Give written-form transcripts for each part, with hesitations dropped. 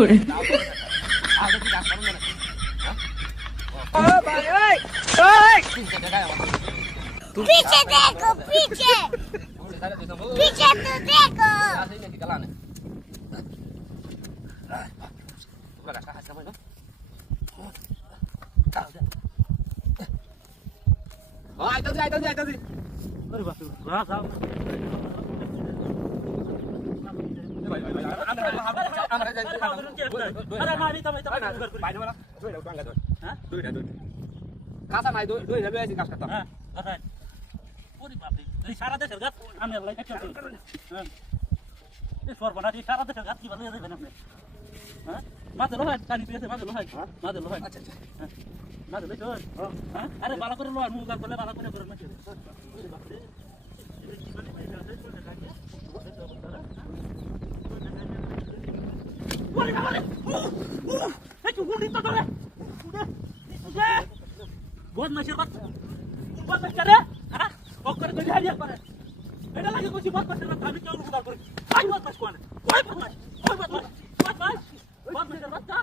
করে पीछे देखो पीछे पीछे तो देखो কাঁচা নাই দুই রেলवे আছে কাজ করতাম হ্যাঁ আচ্ছা ওরে বাপ রে এই সারা দেশের গাছ আমি আল্লাহ একটা হ্যাঁ এই সর্বনা এই সারা দেশের গাছ কি ভালো যাবেন আপনি হ্যাঁ মাঝে লোহাই পানি পিয়েছে মাঝে লোহাই আচ্ছা আচ্ছা হ্যাঁ মাঝে লোহাই হ্যাঁ আরে ভালো করে লোহার মুখ করলে ভালো করে করে নাকি ওরে বাপ রে ওরে বাবা রে এই তো গুলি তো ধরে बहुत नशे बात बहुत नशे रे हां ओकर को जाइए पर एटा लागे कुछ बहुत नशे बात আমি কেউ উদার করি আই বাত বাস কোন ওই বাত বাস बहुत नशे बात का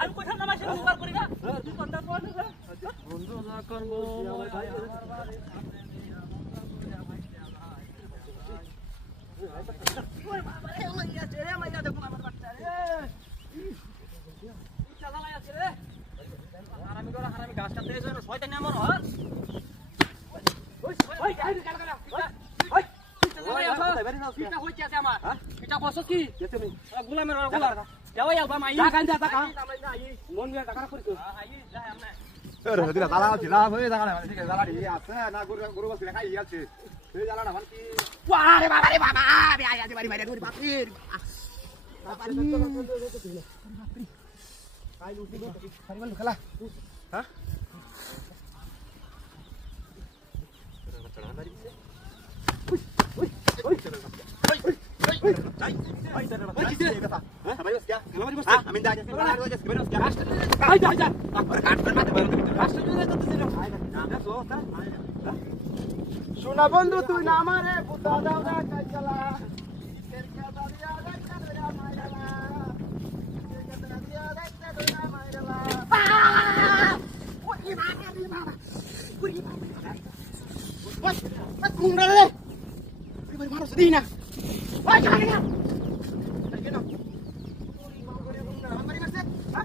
আমি কোথা না মাসে উদার করি না তুই কোনটা কোন বন্ধু না করব ওই বাবা রে মাইয়া রে মাইয়া দেখো আমার বাচ্চা রে চালা লায়া রে হারামি গলা হারামি গাছ কাটতে এসে শয়তান আমার হর ওই ওই গাই গাল গাল ওই পিটা হইছে আছে আমার পিটা বসছ কি তুমি গোলামের গোলার যাও আলবা মাই টাকা দে টাকা মন নিয়ে টাকা করিস আই যাই আমনে এরে দিলা তালা আছে না হয়ে টাকা না ঠিক আছে তালা দি আছে না গরু বস খাই আছে এই জালা না কি আরে বাবা রে বাবা আরে আয় আজ বাড়ি মাইরা দৌড়ি বাপ রে কাই লুটি দো সারিবাল খেলা হ্যাঁ শোনা বন্ধু তুই না আমারে পুতা দাও না কাই চালা Dina. Wah, jangan ya. Lagi mau gue rumah. Mari Mas. Hah?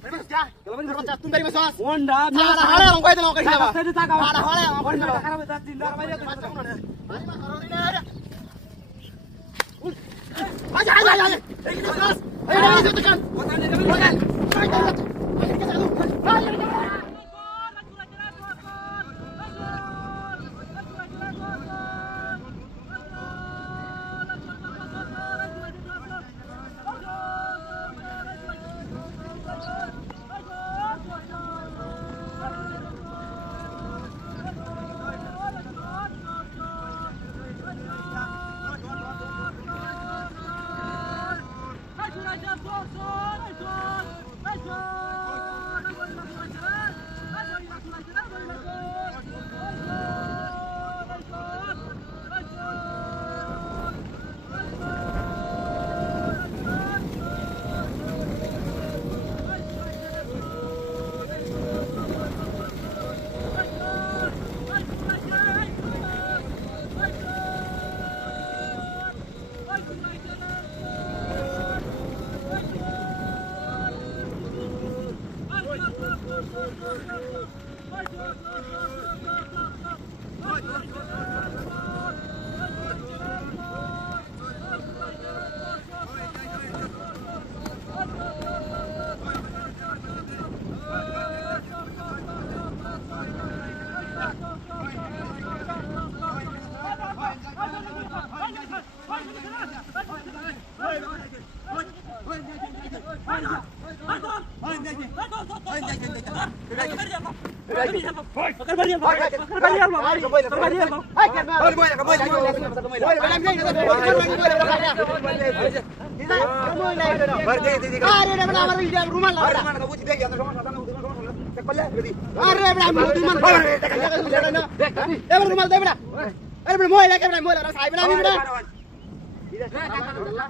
Mari Mas ya. Kalau mari Mas tun dari Mas. Honda. Ada hal yang gue itu mau kerja. Ada hal yang mau kerja. Karena kita tindak mari Mas. Mari Mas orang ini ada. Aja. Ini Mas. Ayo kita tekan. Tekan.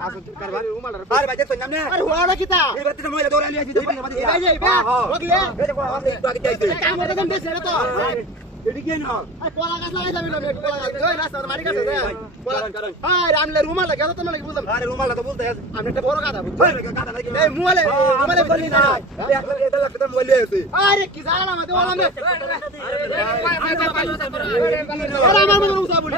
আসো কারবার আরে ভাই দেখছ নাম না আরে হোড়া কিতা এই বাতি তো মইলা দৌড়া নিয়ে আসি দেখো বাতি এই যে বে ওগলে এই দেখো আমাদের একটু আগে যাইতে কাম করে দেন বেশ রে তো এডি কি না আরে কলা গাছ লাগাই যাবে না কলা গাছ ওই রাস্তা মারি কাছে দে কলা আরে আমলে রুমাল লাগা তো মানে বুঝলাম আরে রুমাল তো বলতে আছে আমি একটা বড় গাদা বুঝছো গাদা নাকি এই মুলে বলি না এটা লাগতে মইলে আছে আরে কি জানা আমাদের ওলা মে আরে আমার মনে উসা বলি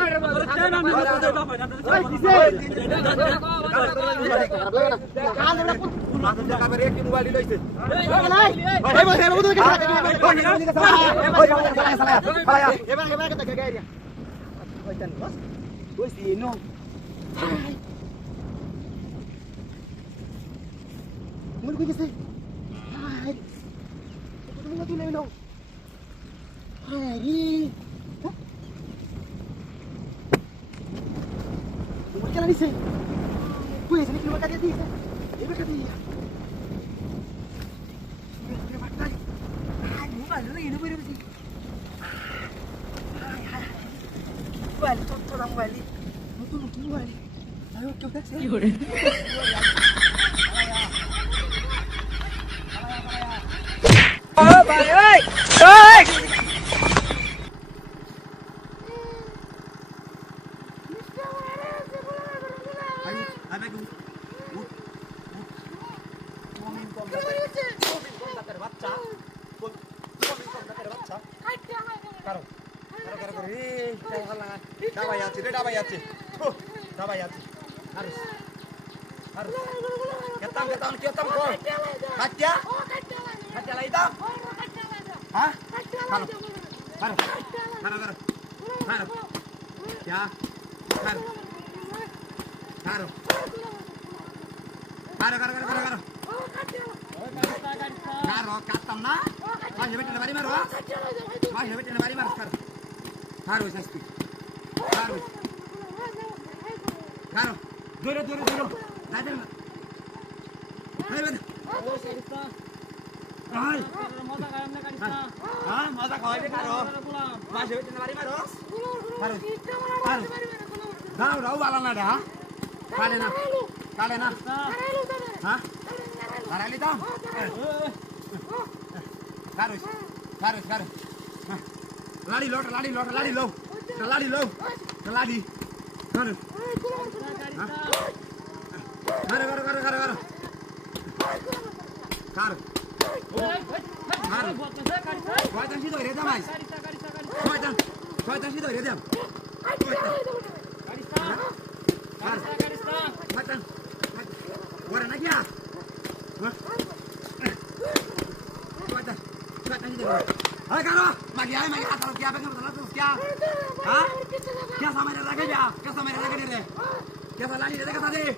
Jalan di sini. Gue sini keluar tadi di. Ini berkati ya. Ini berkati. Bukan dulu ini boleh sih. Balik tuh orang balik. Mungkin balik. Ayo coba sih. Oh, balik. Hey! Dabai yace. Harus. Ketam ko. Kaca. Kaca lah hitam. Hah? Karo. Ya. Karo. Karo katam na. Masih betul bari maro. Harus pasti. Harus. Karo. Duro. Dadal. Hai benda. Hai. Masa kaya na kanista. Hah? Masa kaya karo. Masih betul bari maro. Harus. Rau wala na dah. Kale na. Hah? Karali tam. Harus. Lari lo. Lari. Harus. Karo. Koitan situ ire mais. Koitan situ ire dem. Koitan. Wara na kya? Koitan situ. Hai Karo, magi atau kya pengen betul tu kya? Hah? Kya sampai lagi dia? Kya lagi dia kata dia?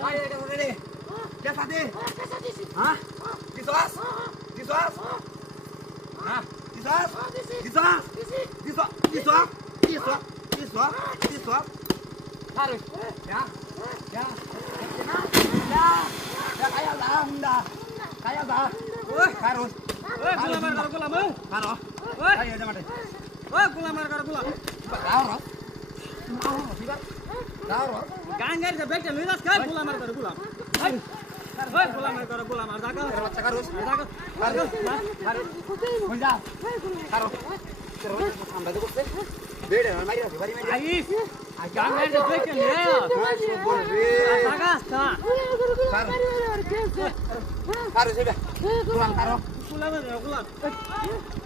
Ayo kata dia. Kya tadi? Hah? Disos? Hah? Disos? Harus. Ya. Kayak dah. Harus. Karo. Ayo jangan deh. Karo. Gangan ke back lu las kan gulamar karo. Hai. Gulamar karo. Harus. Harus. Punja. Karo. Terus anda tu kok. Beda mari. Ais. Gangan ke back lu ya. Karo. Harus sudah. Pulang Karo.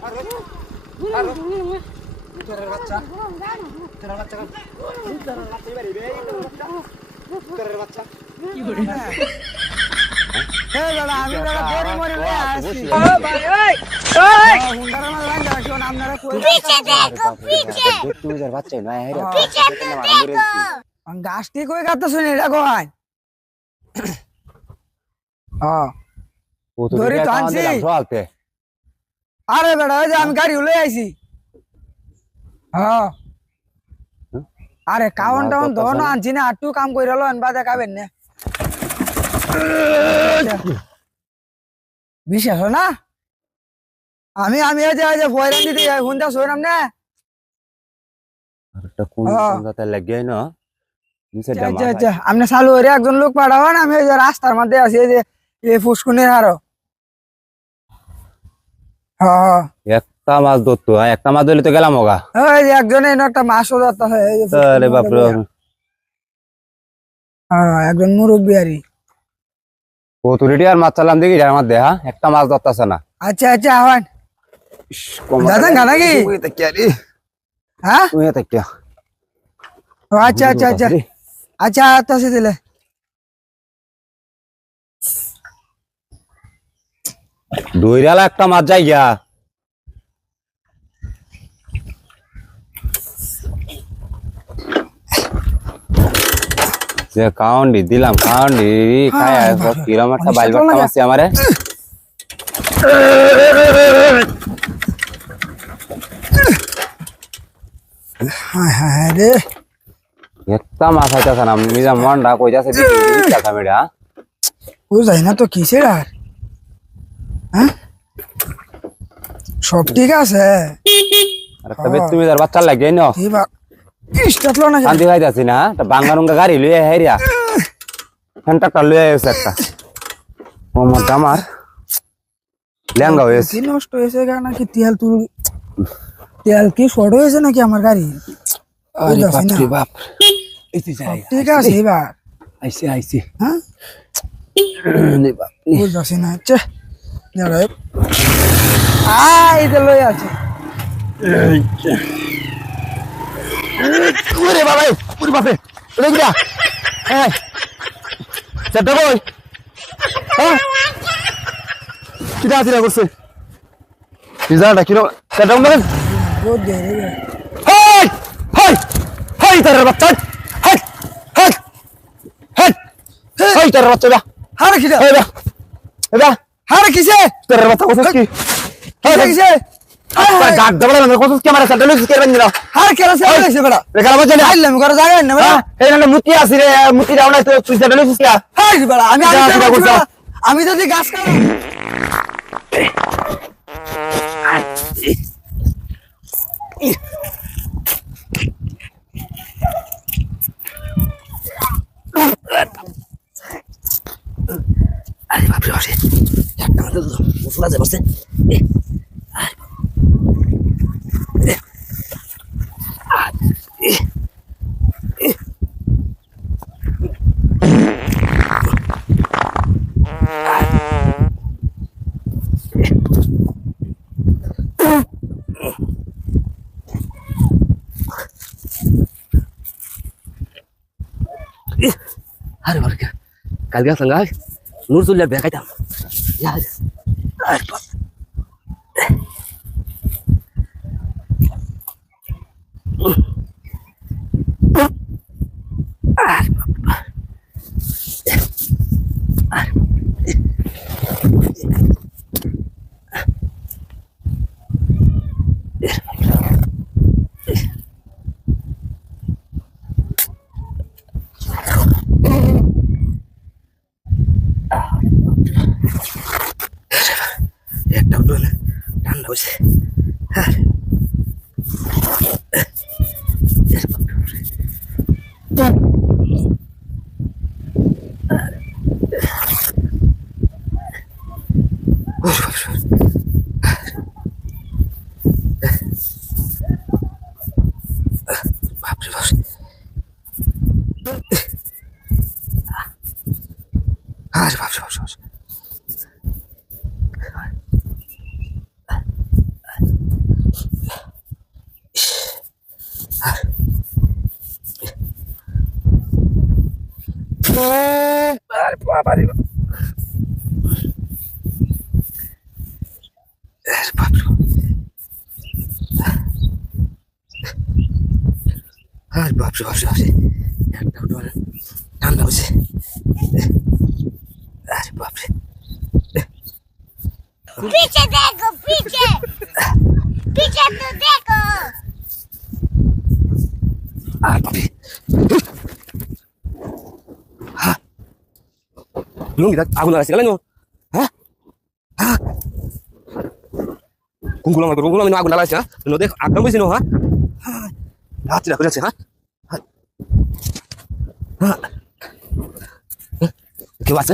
Harus. Terus baca. আমি বেরি মরে আসছি ও ভাই ওই হুন্ডার মাল line রাখো আপনারা কই পিছে দেখো তুই যার বাচ্চা না হেরে পিছে দেখো গাছটি কই কাটতে শুনি দেখো ভাই ও তো ধরে তো আনছি আরে বেটা ওই যে আমি গাড়ি লয়ে আইছি আরে কাউন টাউন ধরনো আনছি না আটটু কাম কইরালো আনবা দেখাবেন না বিশ্বাস না আমি এই যে ফয়রান দিতে হুন্ডা সইরাম না আরেকটা কোন জায়গাতে লাগিয়ে না আচ্ছা আচ্ছা আপনি চালু করে একজন লোক পাঠাবেন আমি এই যে রাস্তার মধ্যে আছি এই যে এই ফুসকুনের হারো হ্যাঁ একটা মাছ ধরতো একটা মাছ ধরলে তো গেলাম ওগা এই যে একজন এনে একটা মাছও ধরতে হয় এই যে আরে বাপরে হ্যাঁ একজন মুরব্বী আরই কতুরিটি আর মাছ চালাম দেখি যার মধ্যে হ্যাঁ একটা মাছ ধরতেছে না আচ্ছা আচ্ছা আহ্বান দাদা গানা কি হ্যাঁ তুই এটা ও আচ্ছা আচ্ছা আচ্ছা আচ্ছা আচ্ছা দিলে দইরালা একটা মাছ যাই গিয়া যে কাউন্ডি দিলাম কাউন্ডি খায় কিরম একটা বাইল বাট্টা মারছে আমারে হ্যাঁ হ্যাঁ রে একটা মাছ হইতাছে না নিজা মনটা কইতাছে দিছি টাকা মেডা ও যাই না তো কিসের আর হ্যাঁ সব ঠিক আছে আর একটা বেতুমি যার বাচ্চা লাগে না কি বা স্টার্ট লো না শান্তি খাইতাছি না তা বাঙ্গারুঙ্গা গাড়ি লইয়া হেরিয়া ফ্যানটা লইয়া এসে একটা ও মত আমার ল্যাঙ্গা হয়েছে কি নষ্ট হয়েছে গা নাকি তেল কি শর্ট হয়েছে নাকি আমার গাড়ি আরে বাপ রে বাপ এসে যাই ঠিক আছে এবার আইছে আইছে হ্যাঁ নে বাপ বুঝছি না আচ্ছা দাঁড়া আই তো লই আছে ওরে বাবা ওরে বাপে ওরে গিয়া হ্যাঁ সেটা কই হ্যাঁ কিটা দিরা করছে পিজাটা কিলো সেটা মানে বহুত দেরি হাই হাই হাই তার বাচ্চা হাই হাই হাই হাই তার বাচ্চা হারে কিটা এবা এবা হারে কিসে তার বাচ্চা কত কি কিসে কিসে ডাক দাবলা না কত কি মারা সেটা লইছ কে বানদিলা হারে কেরা সে হইছে বড় রেখা বাজে না আইলাম করে জায়গা না বড় এই না মুতি আসি রে মুতি দাও না তো তুই সেটা লইছিস কি হাই বড় যা, করছো। আমি যদি গাছ কাটা আরে বাপরে বাপরে একটা মাথা তো মুসলা যায় বসে আরে বাপরে কালকে সঙ্গে নূর চুল্লা বেকাইতাম একটা উঠবে না ঠান্ডা হয়েছে বাপরে বাপরে আরে বাপরে বাপরে আরে বাবারে আরে বাপরে আরে বাপরে বাপরে একটা উঠবে ঠান্ডা হয়েছে আরে বাপরে पीछे देखो पीछे पीछे तो देखो আর বাপরে লুঙ্গি দেখ আগুন লাগাইছে গেলেন হ্যাঁ হ্যাঁ কুঙ্কুলাম আগুন লাগাইছে হ্যাঁ দেখ একদম বুঝছি না হ্যাঁ রাত্রি রাখে যাচ্ছে হ্যাঁ কেউ আছে?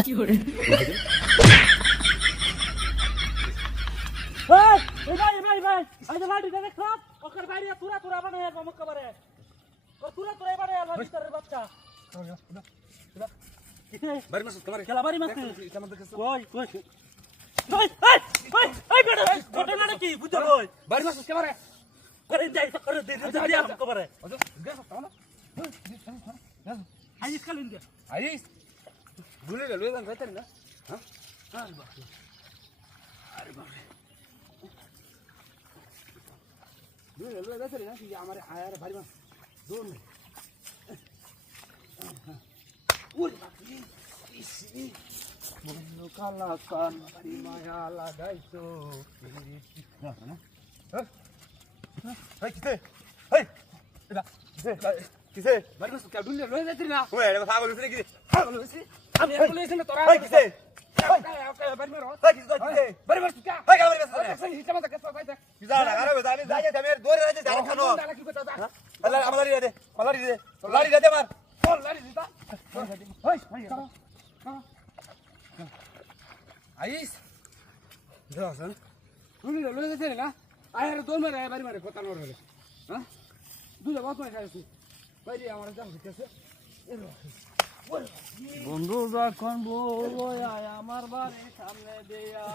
বন্ধু যখন বলবো আয় আমার বাড়ির সামনে দিয়া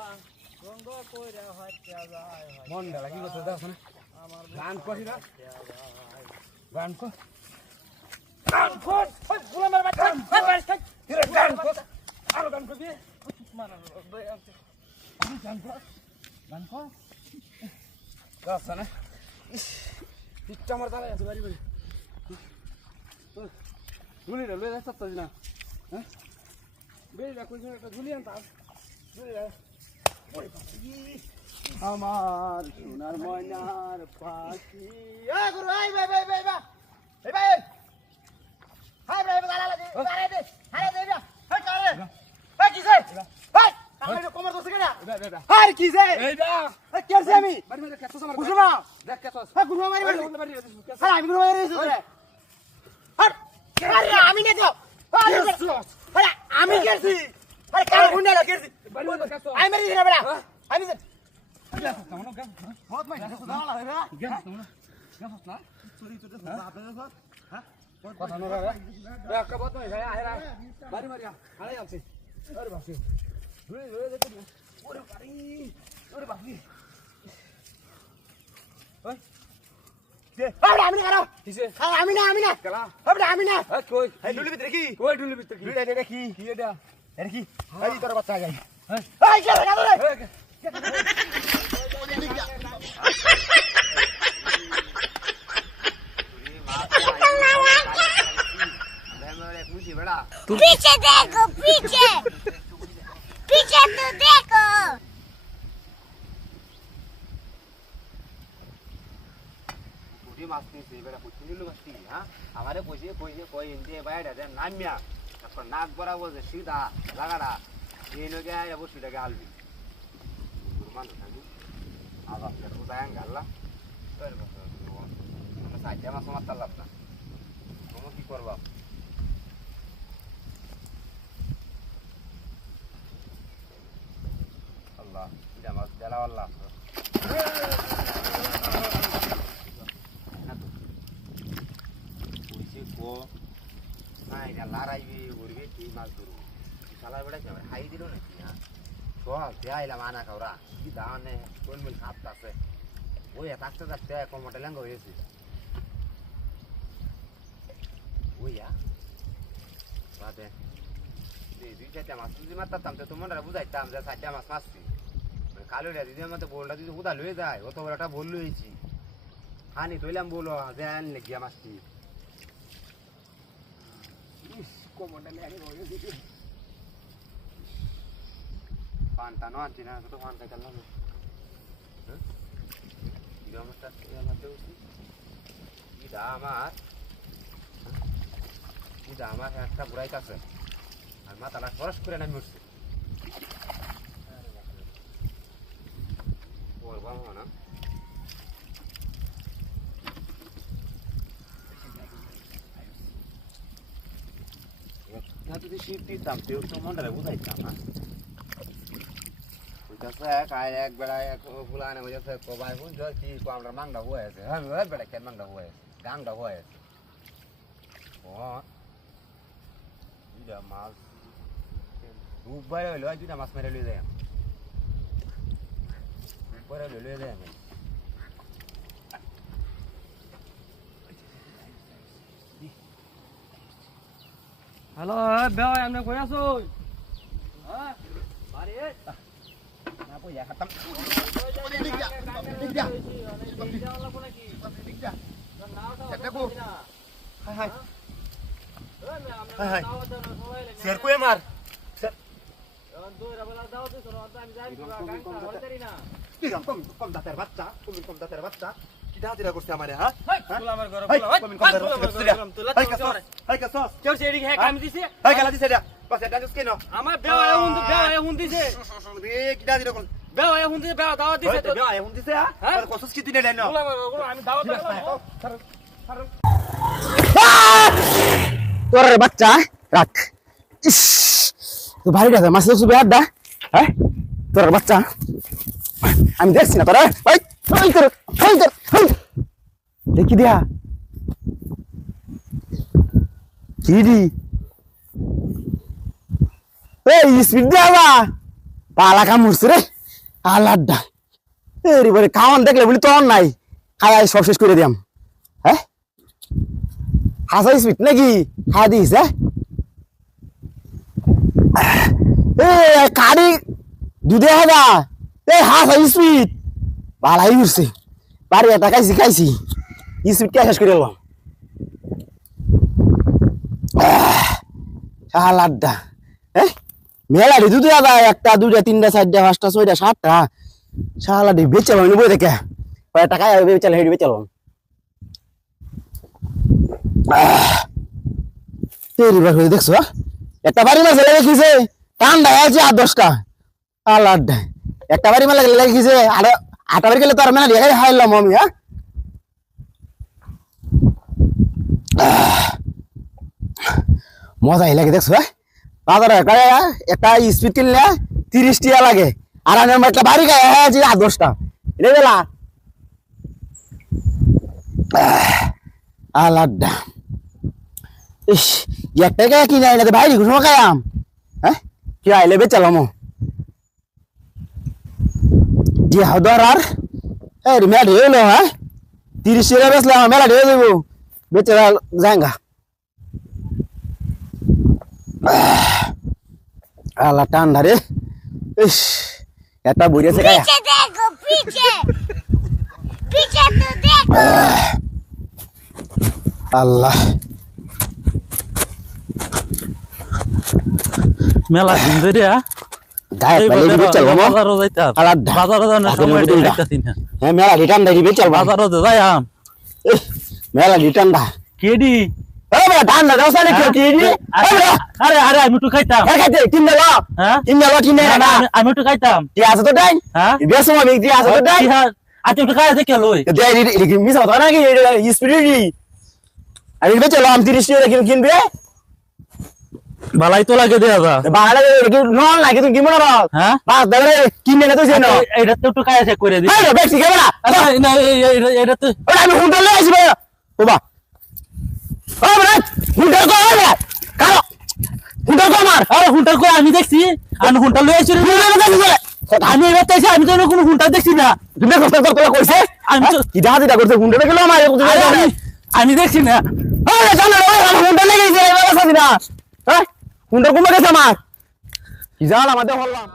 রঙ্গ কইরা হাইটা যায় মন ডালা কি করতে দাও না আমার গান করি না গান কর ওই বুলা মার বাচ্চা গান কর আরো গান করবি মারা গান কর দাও না পিচ্চা মার দাঁড়ায় আছে বাড়ি বাড়ি ঝুলি রে লয়ে যাচ্ছ তো না হ্যাঁ বেরিয়ে কই একটা ঝুলি আনতাম আমার সোনার ময়নার পাখি এ গুরু এই ভাই ভাই ভাই ভাই এই ভাই হাই ভাই গালা লাগি আরে দে আরে দে হাই কারে হাই কিসে হাই আমি কোমর দোসে কেনা হাই কিসে এইটা হাই কেসে আমি বাড়ি মধ্যে কেসস আমার বুঝবা দেখ কেসস হাই গুরু মারি বাড়ি বাড়ি হাই আমি গুরু মারি দিছি রে হাই আরে আমি না তো আরে আমি কেছি আরে কার গুন্ডা লাগেছি বাড়ি মধ্যে কেসস আমি মারি দিনা বড়া আমি বহুত মাই কেসস দাও লাগে রে কেসস না চুরি চুরি আপনাদের সব হ্যাঁ কথা নরা রে একটা বহুত মাই যায় আহেরা বাড়ি মারিয়া আরে আছে আরে বাসি ধুই ধুই দেখতে ওরে বাড়ি ওরে বাপি ওই আরে আমি না কিসে আমি না কেলা আরে আমি না এ কই এই লুলি ভিতরে কি কই ঢুলি ভিতর কি লুলি কি কি এটা এর কি এই তোর বাচ্চা যাই হ্যাঁ এই কে লাগা রে पीछे देखो पीछे पीछे तो देखो আমারে কইছে কইছে কই ইন্দি বাইরে দেন নামিয়া তারপর নাক বরাবর যে সিধা লাগাড়া এই লগে আইরা বসিটাকে আলবি গুরমান থাকি আবার তো দায়াং গাল্লা তোর বসে আমরা সাইডে মাছ মারতে লাভ না তুমি কি করবা আল্লাহ এটা মাছ দেলা আল্লাহ লারাইবে উড়বে তুই মাছ ধরবো শালা বেড়া কি হাই দিল নাকি হ্যাঁ সব দেয়াইলাম আনা খাওয়া কি দানে কোন মিল কাঁপতাছে ওই থাকতে থাকতে কমটা লেঙ্গা হয়েছে ওইয়া বাদে দুই চারটা মাছ যদি মারতাম তো তোমরা বুঝাইতাম যে চারটা মাছ মারছি কালো দিদি আমার তো বোলটা যদি উদা লয়ে যায় অত বড় একটা বল লয়েছি হানি তৈলাম বলো যে আনলে গিয়া মাছটি পানটা নো আনছি না তো পান খাইতে লাগবে আমার একটা বুড়াই কাছে আর মাথাটা খরচ করে নামি উঠছে না না যদি শীত দিতাম কেউ তো মনটারে বুঝাইতাম না বুঝতেছে এক বেড়া এক ফুলানে বুঝতেছে কবাই বুঝছ কি আমরা মাংটা হয়ে আছে হ্যাঁ বেড়া কেন মাংটা হয়ে আছে গাংটা হয়ে আছে ও দুইটা মাছ রূপ বাইরে হইলো দুইটা মাছ মেরে লয়ে যায় রূপ বাইরে লয়ে যায় আমি হ্যালো ভাই আপনি কই আছো হ্যাঁ বাড়ি না পয়সা খতম शेर को मार कम दातेर बच्चा কি দাদিরা করছে আমারে হ্যাঁ তুলা আমার ঘরে হাই বলা কমিন কম দাও হাই কাসস কেউ সেডি হে কাম দিছে হাই কালা দিছে রে বাস এটা জুস কেন আমার বেওয়া হুন দিছে রে কি দাদিরা কোন বেওয়া হুন দিছে বেওয়া দাওয়াত দিছে তো বেয়া হুন দিছে হ্যাঁ আর কসস কি দিনে দেন তুলা আমার ঘরে আমি দাওয়াত দিলাম তোর বাচ্চা রাখ ইস তো ভারী গেছে মাছ সুবে আড্ডা হ্যাঁ তোর বাচ্চা আমি দেখছি না তোরা ওই ওই তোর দেখি দিয়া কি দি এই স্পিড দেওয়া পালা কামড়ছে রে আলাদা এরি বলে খাওয়ান দেখলে বলি তোর নাই খাওয়াই সব শেষ করে দিয়াম হ্যাঁ হাসা স্পিড নাকি খাওয়া দিস হ্যাঁ কারি দুধে হাজা এই হাসা স্পিড পালাই উঠছে বাড়ি এটা খাইছি স্পিড কে শেষ করে এলাম আলাদা হ্যাঁ মেলাডি দুধে হাজা একটা দুইটা তিনটা চারটা পাঁচটা ছয়টা সাতটা শালাডি বেচালাম বই দেখে টাকা বেচালাম হেঁটে বেচালাম দেখছো একটা বাড়ি মাছ লেগেছে ঠান্ডা আছে 8-10টা আলাদা একটা বাড়ি মাছ লেগেছে আটা বাড়ি গেলে তো আর মেলা দেখাই হাইলাম আমি হ্যাঁ মজাই লাগে দেখছো বাজারে একটা স্পিড কিনলে 30 টাকা লাগে আর আমি একটা বাড়ি গায়ে আছে 8-10টা এটা বেলা আলাদা ইস একটা গায়ে কিনে আইলে ভাই ঘুষো খাইয়াম হ্যাঁ কি আইলে বেচালাম যে হাওদার আর এই মেলা ঢেউ লো হ্যাঁ 30 টাকা বেচলাম মেলা ঢেউ দেবো বেচে যাঙ্গা আলা ঠান্ডা রে ইস একটা বুড়ি আছে গায়ে पीछे देखो पीछे पीछे तो देखो আল্লাহ মেলা দিন ধরে গায়ে পালে দিবে চলবো বাজারও যাইতাম আলাদা বাজারও যাওয়ার সময় যাইতাছি না হ্যাঁ মেলা রিটার্ন দিবে চলবো বাজারও যাইতাম মেলা রিটার্ন দা কেডি এ বড় ঠান্ডা দাও সালে কি দি আরে আরে আমি একটু খাইতাম খাইতে কিনে লো হ্যাঁ কিনে না আমি একটু খাইতাম কি আছে তো ডাই হ্যাঁ বেশ সময় কি আছে তো ডাই আচ্ছা একটু খাই দেখে লই দেই রি মিস হতো না কি স্পিরিটি আমি বেচে লাম 30 টাকা কিনবে ভালাই তো লাগে দেয়া যা বাড়া কি নন লাগে তুমি কিমন না হ্যাঁ বাস দাঁড়ে কিনে না তো সেন এইটা তো একটু খাই চেক করে দি আরে বেশি খাবে না না এইটা তো ওটা আমি হুন্ডালে আসবে বাবা ও বড় হুন্ডাল কো না কালো হুন্ডাল কো মার আরে হুন্টার কই আমি দেখছি আমি হুন্টার লই আইছি আমি এবার তাইছি আমি তো কোনো হুন্টার দেখছি না তুমি কষ্ট করতে কইছে আমি তো কি দাদা করতে হুন্ডালে গেল আমার আমি দেখছি না আরে জানো না হুন্ডালে গেছে এবার সাথী না হ্যাঁ হুন্ডা কমে গেছে আমার কি জান আমাদের হল্লাম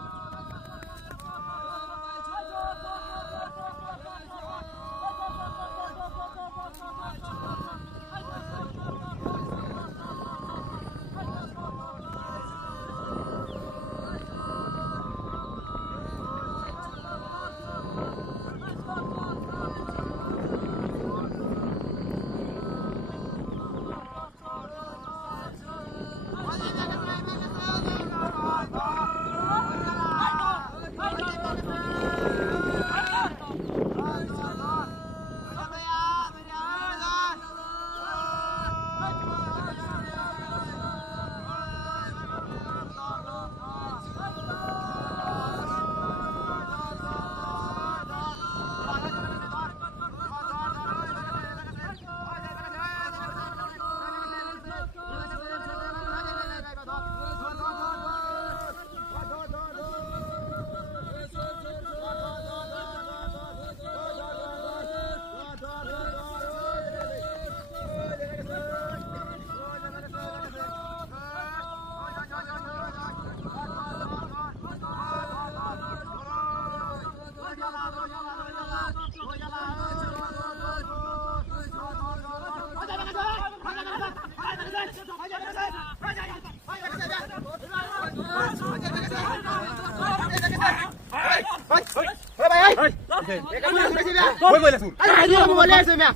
কই বলে শুন আরে আইডিয়া মোবাইলে আছে না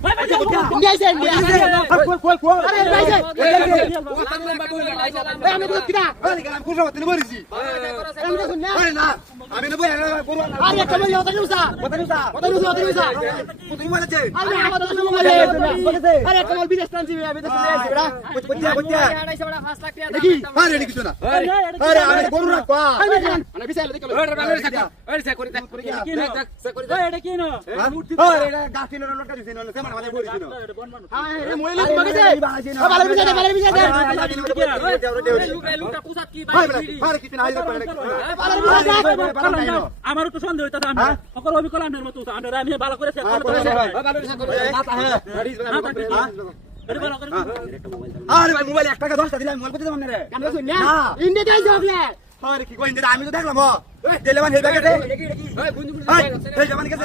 ইন্ডিয়া আছে ইন্ডিয়া কই আরে ভাই আমি তো কিনা আরে গেলাম কুসা মত মরিছি আমি তো শুন না আরে না আমি না বই গরু আরে কেমন হতো নিউসা কত নিউসা তুই বলেছে আরে আমার তো মোবাইলে আছে না আরে কেমন বিদেশ টানছি বিদেশ চলে আসি বড়া কইয়া দেখি আরে এদিকে শোনা আরে আমি গরু রাখবা আমি বিশাল দেখো এটা কি না আরে এটা গাছিন লটকা দিছিন না সেমান আমাদের বলিছিন হ্যাঁ রে মোবাইলে তোমাকে বালার বিশাল লোকটা পুষাত কি আরে কিছু না আমারও তো সন্দেহ হইতাছে আমি সকল অবিকল আন্ডার মতো আন্ডার আমি ভালো করে সেট করতে আরে ভাই মোবাইল 1 টাকা 10 টাকা দিলাম মোবাইল কত দাম রে আমরা শুন না ইন্ডিয়া যাই জগলে আরে কি কই আমি তো দেখলাম ওই দিলেমান হেই ব্যাগে এই জমান কাছে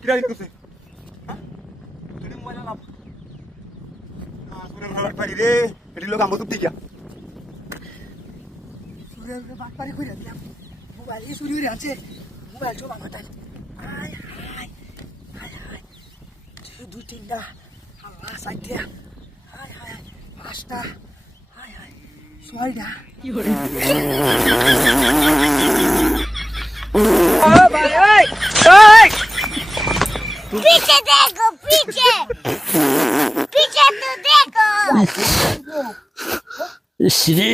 কিরা দিন করছে তুমি মোবাইল লাভ সুরের ভাড়া পারি রে এটি লোক আমো তুই গিয়া সুরের বাটপারি কইরা দিলাম মোবাইল চুরি হয়ে আছে মোবাইল চোর আমার তাই আয় হায় হায় হায় দুই তিনটা আল্লাহ সাইটিয়া হায় হায় পাঁচটা হায় হায় ছয়টা কি করে पीछे देखो पीछे पीछे तो देखो শ্রী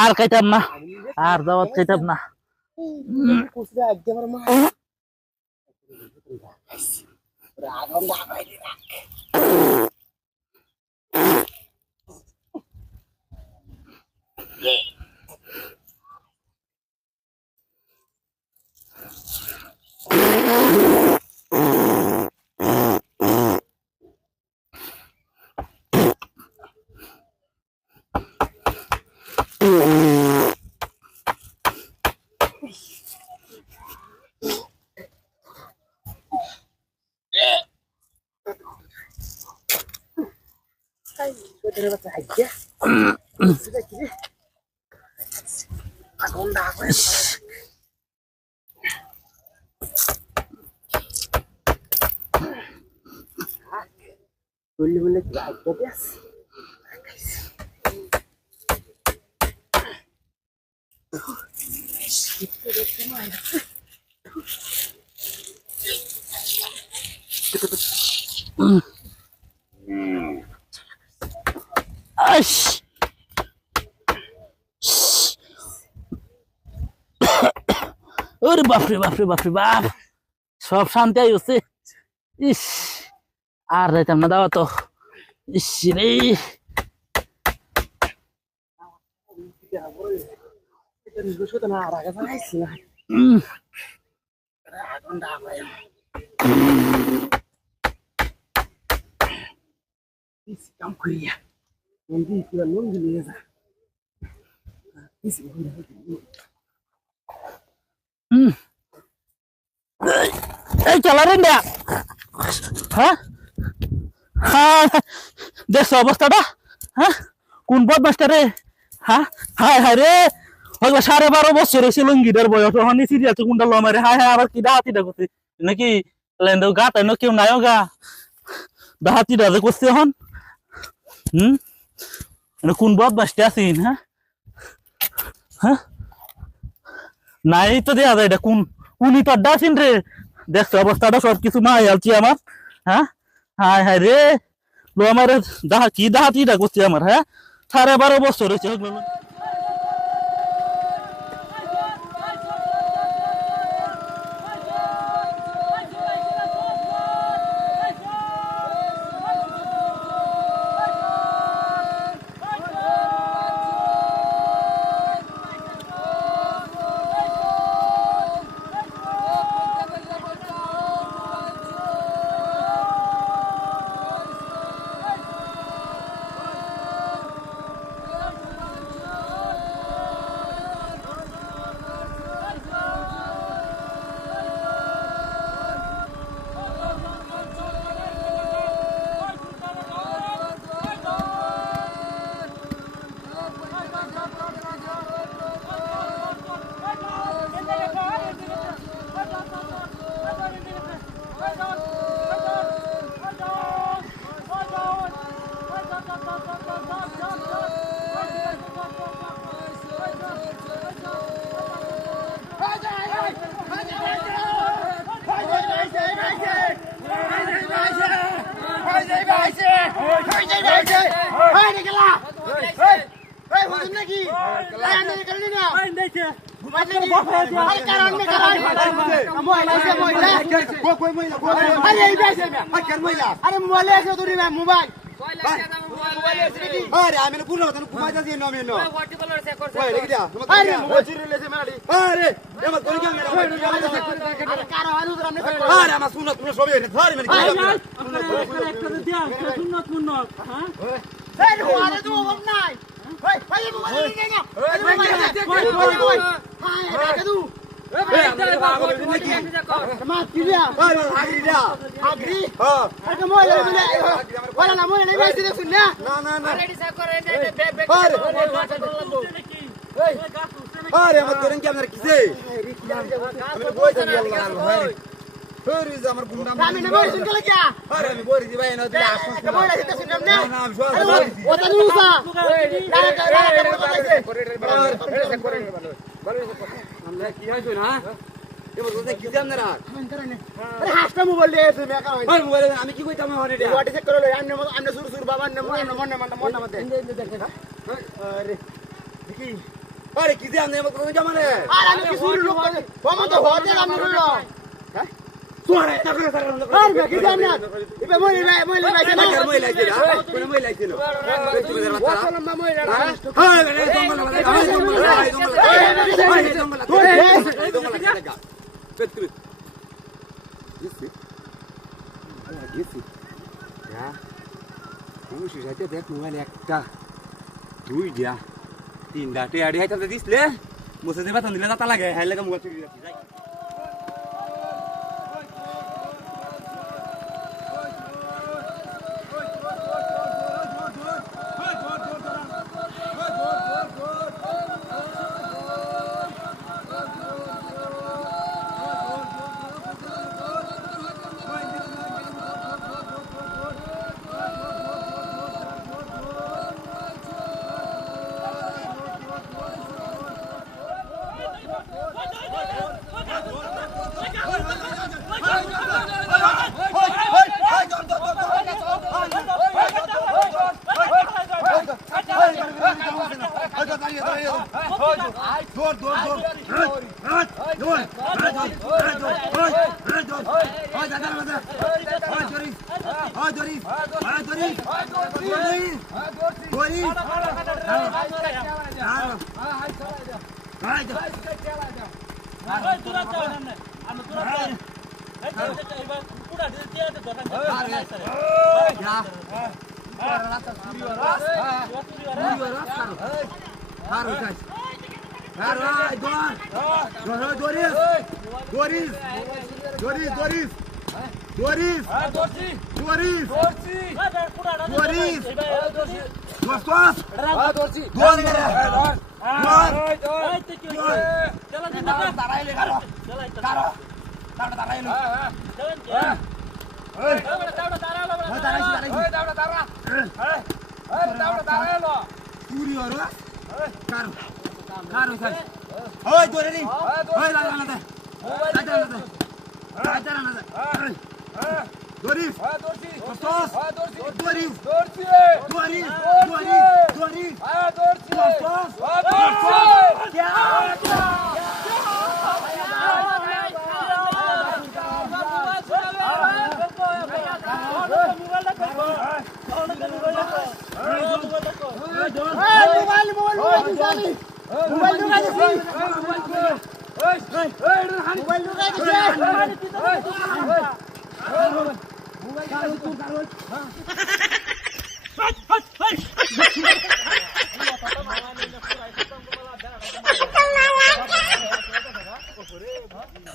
আর খাইতাম না আর দাওয়াত খাইতাম না ওরে বাপরে বাপরে বাপরে বাপ সব শান্তি আইছে ইস আর যাইতাম না দাওয়া তো ইস রে এই চলারেন দেয়া হ্যাঁ হ্যাঁ দেখছো অবস্থাটা হ্যাঁ কোন বদমাসটা রে হ্যাঁ হায় হায় রে হয়তো 12.5 বছর হয়েছে লঙ্গিটার বয়স তখন সিরিয়াতে কোনটা লমারে হায় হায় আবার কি ডাহাতিটা করছে নাকি লেন্দাও গা তাই কেউ নাইও গা ডাহাতিটা যে করছে এখন কোন বদমাসটা আছেন হ্যাঁ হ্যাঁ নাই তো দেয়া যায় এটা কোন উনি তো ডাসিন রে দেখছো অবস্থাটা সবকিছু মাই আলছি আমার হ্যাঁ হায় হায় রে লো আমার ডাহাতিটা করছে আমার হ্যাঁ 12.5 বছর হয়েছে এই বুঝুন নাকি এই আন্দাজ করে না ওই দেখে ঘুমাই নাকি আরে কারণ মে কারণ মোবাইল আছে মোবাইল কই মোবাইল আরে এই বেশে আরে কার মোবাইল আরে মোবাইল আছে তোরি না মোবাইল আরে আমি পুরো তো ঘুমাই যাচ্ছি না আমি না ওই দেখি দা আরে মোবাইল চুরি লেছে মারি আরে এমন কোন কেন আরে কারণ আলু তো আমরা আরে আমার শুনো তুমি সবই ধরে মানে একটা দিয়া সুন্নত মুন্নত হ্যাঁ এই আরে তো ওম নাই ওই ওই মোবাইল নিয়ে না ওই হাই রাখে দু মা কিরিয়া আগ্রি হ্যাঁ আরে মোবাইল দিলে ওলা না মোবাইল নাই দিলে শুন না না না রেডি সাহেব করে আরে আমার করেন কি আপনার কিসে আমি বই জানি আল্লাহ ভাই ফেরি যে আমার গুন্ডা আমি না বই শুন গেল কি আরে আমি বই দি ভাই না দিলে আসুন না বই দিতে শুন না না আমি সব ওটা নুসা আমরা কি হইছো না এবার বলতে কি জান না আরে হাসটা মোবাইল দিয়ে এসে মেকা হয় আরে মোবাইল আমি কি কইতাম হরে রে ওয়াটি চেক করলে আমনে সুর বাবা মন মতে আরে দেখি আরে কি জান না কোন জামানে আরে আমি কি সুর লোক বাবা তো হতে আমি রলো হ্যাঁ তোরে তা করে সারা আরে কি জান না ইবে মোবাইল না মোবাইল লাইছে না কোন মোবাইল লাইছে না তুমি ধর বাচ্চা সালাম না মোবাইল হ্যাঁ রে জঙ্গল Petri. Gisi. Gisi. Ya. Kamu sih saja dia keluar ekta. Tuh dia. Tindak dia ada itu tadi sih. Musuh dia betul dia tak lagi. Hal lagi muka curi.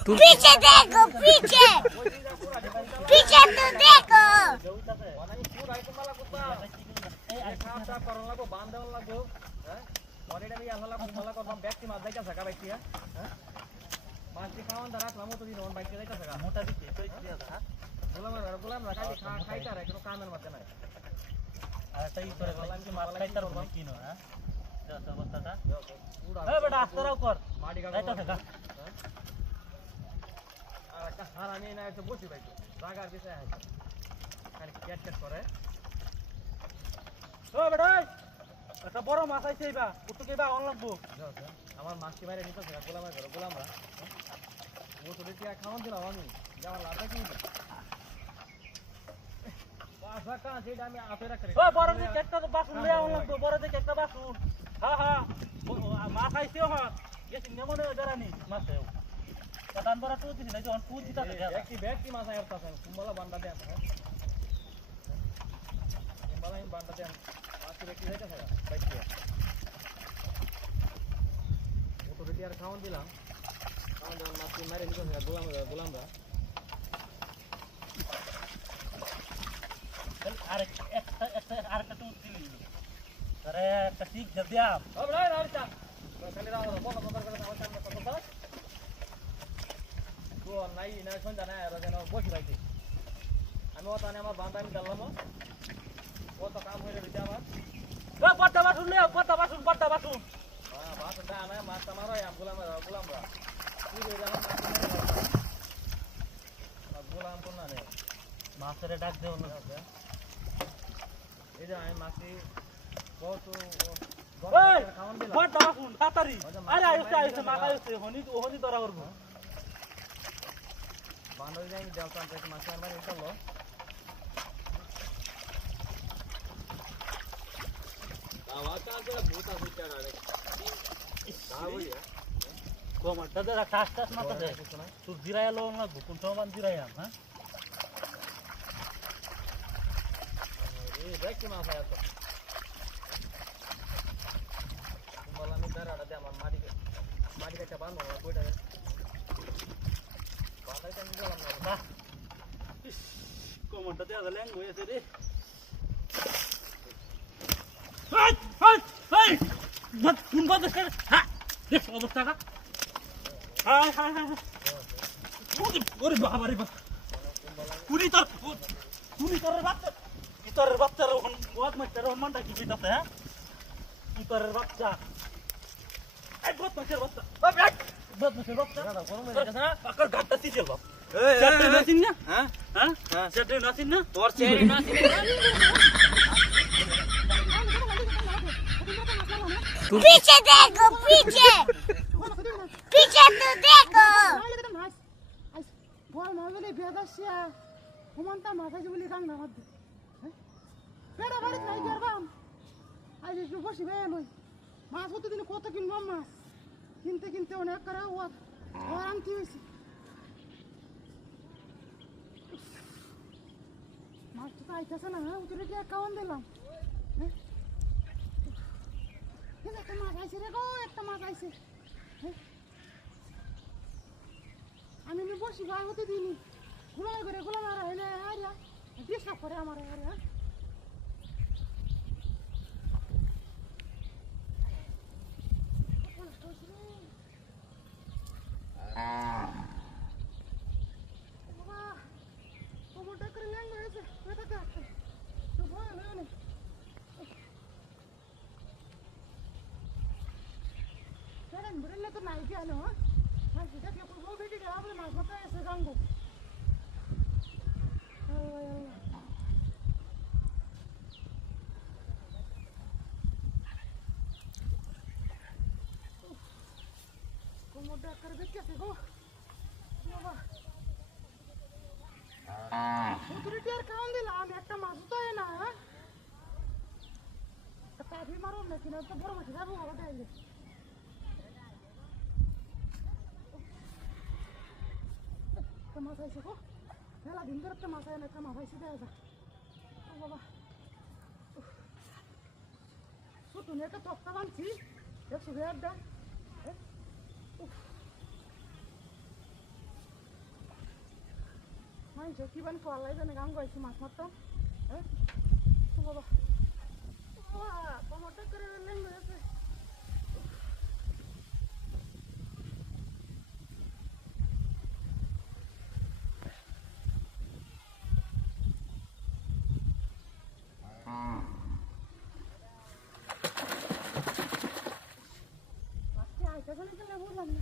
पीछे देखो पीछे पीछे तो देखो হারামি না একটু বসি ভাই জায়গার পিছে আছে খালি ক্যাট ক্যাট করে ও বেটা একটা বড় মাছ আইছে এইবা উঠতে এইবা অন লাগবো আমার মাছটি বাইরে নিতে গোলাম গোলামরা ও তো দেখি খাওয়ান দিলাম আমি যাওয়ার লাভটা কি আমি আপে রাখি ও বড় দেখে একটা বাসন লইয়া অন লাগবো বড় দেখে একটা বাসন হ্যাঁ হ্যাঁ মাছ আইছে হ্যাঁ গেছি নেমনে বেড়ানি মাছেও দান বড় টু দিছি না যখন টু দিতা ব্যক্তি মাছ আয়ার পাশে কুম্বালা বান্ডা দেন কুম্বালা বান্ডা দেন মাছ ব্যক্তি যাইতে থাকা বাইকে ও তো দেখি আর খাওয়ান দিলাম খাওয়ান দিলাম মাছটি মারে নিতে থাকা গোলামরা আরেকটা টু দিলি আরে একটা ঠিক দিয়াম খালি রাও বড় বড় করে আমার সামনে কত দাও তো নাই না সন্ধ্যা নাই আর যেন বসে রাখি আমি ওখানে আমার বান্ধা আমি ডাললাম কত কাম হয়ে রয়েছে আমার পদ্মা বাসন লইয়া পদ্মা বাসন হ্যাঁ বাসনটা আনা মাছটা মারাই গোলামরা কি হয়ে গেল গোলাম তো না রে মাছের ডাক দেও না এই যে আমি মাছি কত খাওয়ান দিলাম পদ্মা বাসন তাড়াতাড়ি আরে আইছে মাথা আইছে হনি ধরা করব বান্ধবী যাই দেওয়া থেকে মাছি আমার চলো কোমরটা দাদা কাজ মাথা দে তুই জিরাই লো না কোন সময় জিরাই হ্যাঁ এই ব্যক্তি মাছ আয়া তো বল আমি বেড়াটা দে আমার মাটি কাটা বাঁধবো কইটা বাঁধাইতে আমি গেলাম না কোমরটা দাদা ল্যাং হয়েছে রে কোন বাদ হ্যাঁ দেখ অবস্থাটা হায় হায় হায় ওরে বাবা রে বাবা কুনি তোর বাচ্চা ইতরের বাচ্চার ওয়াদ মাস্টার মানটা কি দিতেছে হ্যাঁ ইতরের বাচ্চা এই বদমাশের বাচ্চা বদমাশের বাচ্চা গরম হয়ে গেছে না পাকার গাটটা সিজল বাপ সেটা নাসিন না হ্যাঁ হ্যাঁ সেটা নাসিন না তোর চেহারা না पीछे देखो पीछे पीछे तो देखो বল মাগলে বেদাসিয়া হুমানতা মাথায় বলি গাং না মধ্যে বেড়া বাড়ি নাই করবাম আজ একটু বসি বে নই মাছ প্রতিদিন কত কিনবাম মাছ কিনতে অনেক করে ও আনতে হয়েছে মাছটা তো আইতেছে না উতরে দিয়ে খাওয়ান দিলাম একটা মাছ আইছে রে গো একটা মাছ আইছে আমি বসি গায়ে হতে দিইনি ঘুমাই করে গোলাম আর হইলে আরিয়া ডিস্টার্ব করে আমার আরিয়া কোমরটা করে ল্যাং হয়েছে ওটাতে আসছে তো ভয় লাগে না সেরেন বলে তো নাই কেন হ্যাঁ সেটা কি করবো বেটি গেলাম বলে মাছ মাথা এসে গাঙ্গো কোমরটা করে দেখতেছে গো বাবা উতরিটি আর খাওয়ান দিলাম একটা মাছ তো হয় না কাঠি মারো না কিনা তো বড় মাছ যাবো বাবা তাইলে মাছ আইছে গো মেলা দিন ধরে একটা মাছ আয় না একটা মাছ আইছে দেওয়া যা বাবা ছোট নিয়ে একটা তক্তা বানছি 100 টাকার দাম মানুষ কি বান পালাই জানে গান গাইছি মাছ মারতাম হ্যাঁ বাবা টমাটো করে লেন হয়েছে বললাম না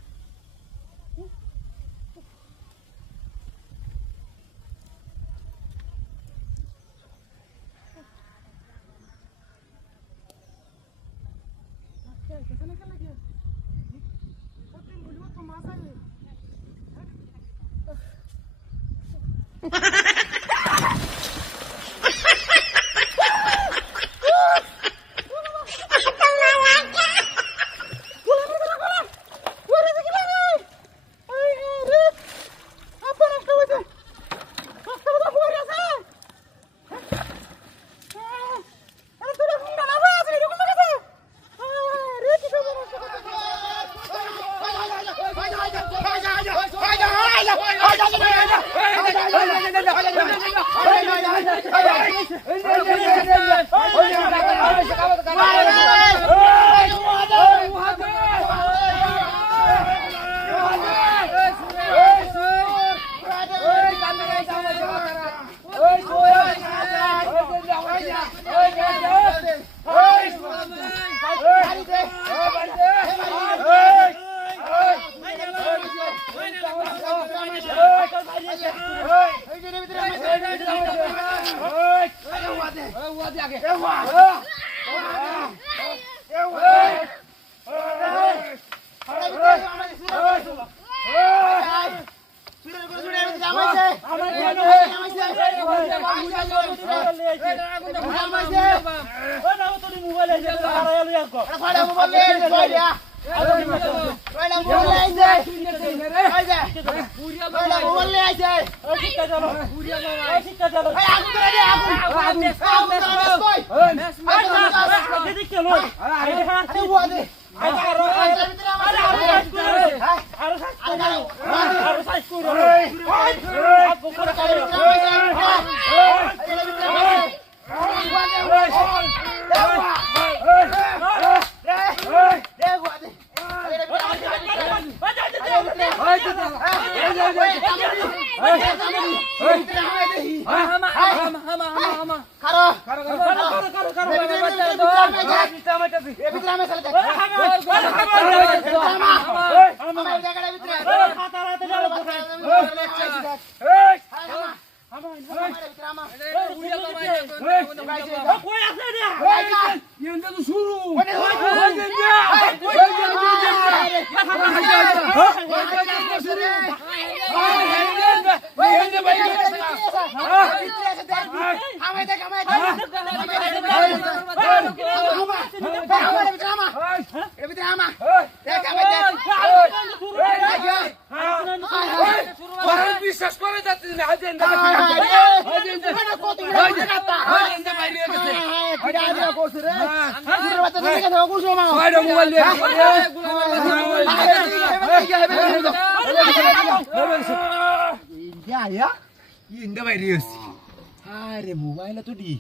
আরে মোবাইল তো দি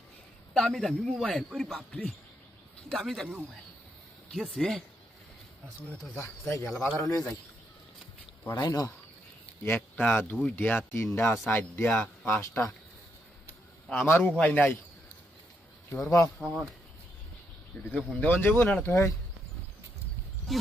দামি দামি মোবাইল ওরে বাপরে দামি দামি মোবাইল কি আছে আসলে তো যা যাই গেল বাজারে লয়ে যাই পড়াই ন একটা দুই দেয়া তিনটা চার দেয়া পাঁচটা আমার উপায় নাই কি করবা আমার এটিতে ফোন দেওয়ান যাবো না তো হয় কি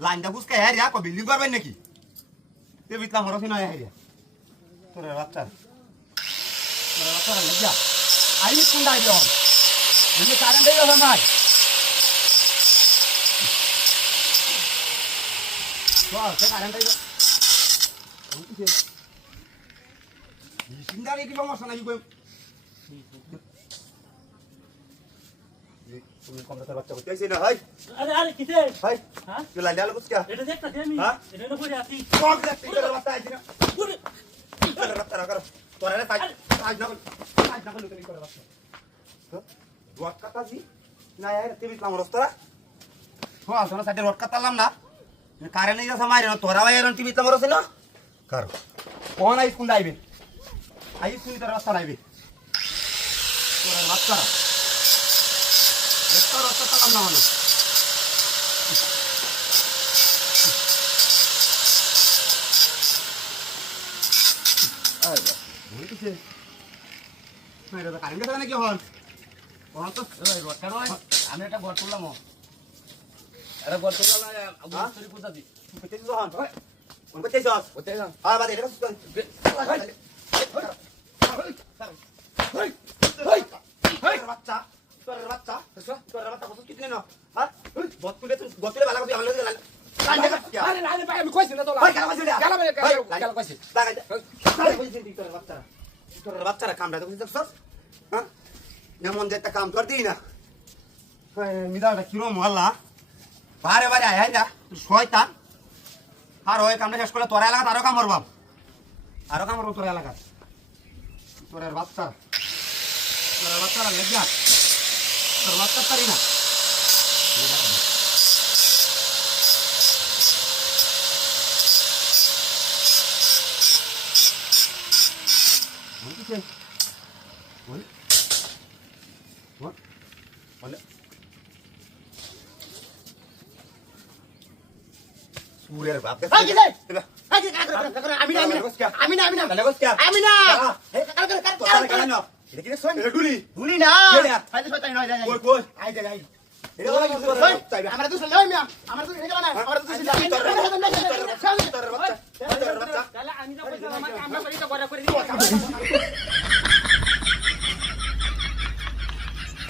লাইনটা বুঝকে হ্যাঁ রিয়া বিল্ডিং করবেন নাকি তে বিতলা হরফি নয় হ্যাঁ রিয়া তোর বাচ্চা লাগিয়া আই কোন দাই দিও আমি কারেন্ট দেই হবে মাই বাহ সে কারেন্ট দেই সিঙ্গারে কি সমস্যা নাই কই তুমি কম্পিউটার বাচ্চা করতে আইছিস না ভাই আরে আরে কিসে ভাই হ্যাঁ তুই লাইন আলো বুঝকা এটা দেখতা দে আমি হ্যাঁ এটা না পড়ে আছি কম দেখতে করে বাচ্চা আইছিস না পুরো করে রাখতা রাখ তোরা রে সাইজ না তুমি করে বাচ্চা তো রড কাটাছি না यार টিভি কাম রস্তরা হো তোরা সাইডে রড কাটালাম না কারেন্ট নেই যা মারে না তোরা ভাই আর টিভি কাম রছ না কর কোন আই স্কুল আইবে আই স্কুল তোর রাস্তা আইবে তোর বাচ্চা একটা রাস্তা চালাম না মানে কারেন্ট গেছে নাকি হন তো আমি একটা ঘর তুললাম একটা ঘর তুললাম কোথাদি বাচ্চা তোর বাচ্চা তোর বাচ্চা কত কি না হ্যাঁ বতুলে তুই বতুলে ভালো করে ভালো করে আমি কইছি না তো বাচ্চারা কামড়া বুঝছিস হ্যাঁ এমন যে একটা কাম কর দিই না মিদাটা কিরম মহল্লা বারে বারে আয় যা শয়তান আর ওই কামটা শেষ করলে তোর এলাকাত আরো কামড় বাপ আরো কামড় তোর এলাকাত তোর বাচ্চারা লেগা তোর বাচ্চা পারি না সুরের বাপ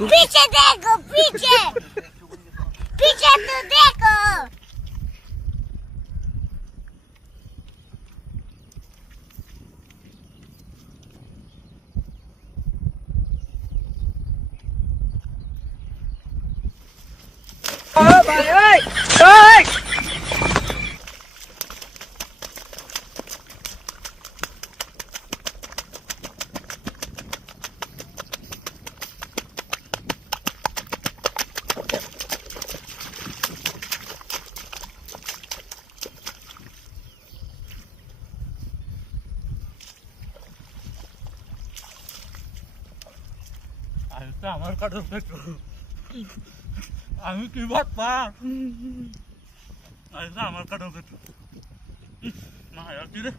पीछे देखो पीछे पीछे तो देखो আমার কাঠের পেট্রো আমি কি ভাত পা আমার কাঠের পেট্রো না আর কি রে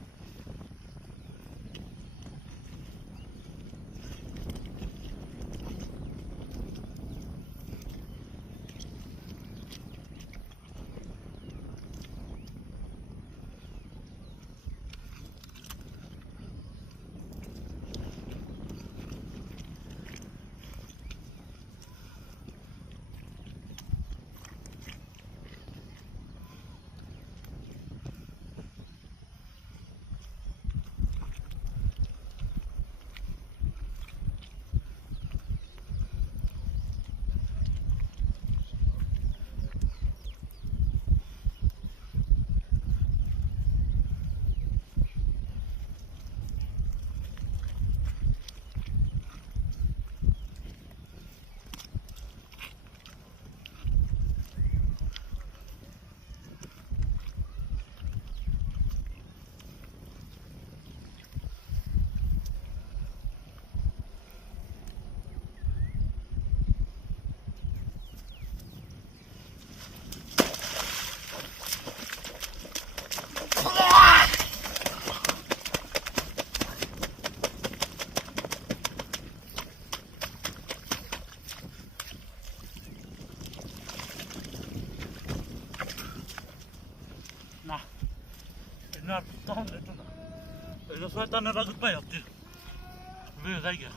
না তখন এটা না এটা শয়তানের রাজত পাই আপনি যাই গিয়া